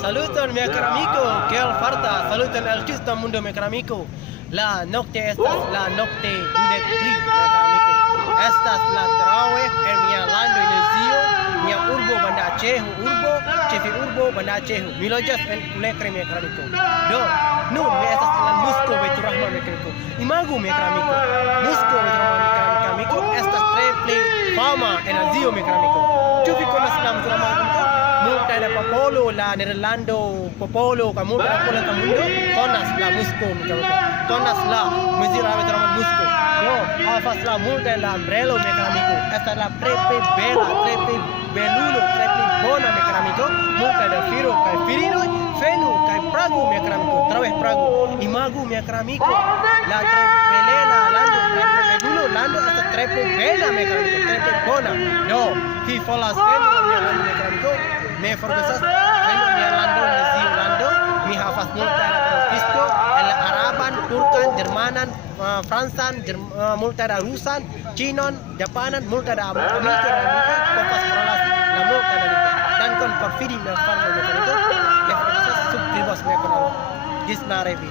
Saluton mi caro amico, che al farta, saluton al giusto mundo mi caro amico. La notte estas la notte de tri, mi caro amico. Estas la trawe en mia lando Indonesia, mia urbo banda Cehu urbo, cefi urbo banda Cehu. Mi lojas en kulekre mi caro amico. Do, nun mi estas la Musco Baitur Rahman mi caro amico. Imagu mi caro amico. Musco Baitur Rahman mi caro amico, estas tre play fama en Azio mi caro amico. Chupi konas nam Baitur Rahman multa da popolo la Nerlando popolo kamu da popolo kamundo konas la Musco konas la muzira Baitur Rahman Musco yo afas la multa la umbrello mecanico esta la trepe bella trepe belulo trepe bona mecanico multa da firo kai firino fenu kai pragu mecanico trawe pragu imagu mecanico la trepe lela lando trepe belulo lando esta trepe bella mecanico trepe bona yo fi folas fenu mecanico me forgesas fenu lando nezio lando mi hafas multa la disco el araban turkan jermanan fransan multa da rusan cinon japanan multa da amerika kopas prolas la multa da dan kon perfidi me farmo me ko le forgesas subtribos me ko gisna revi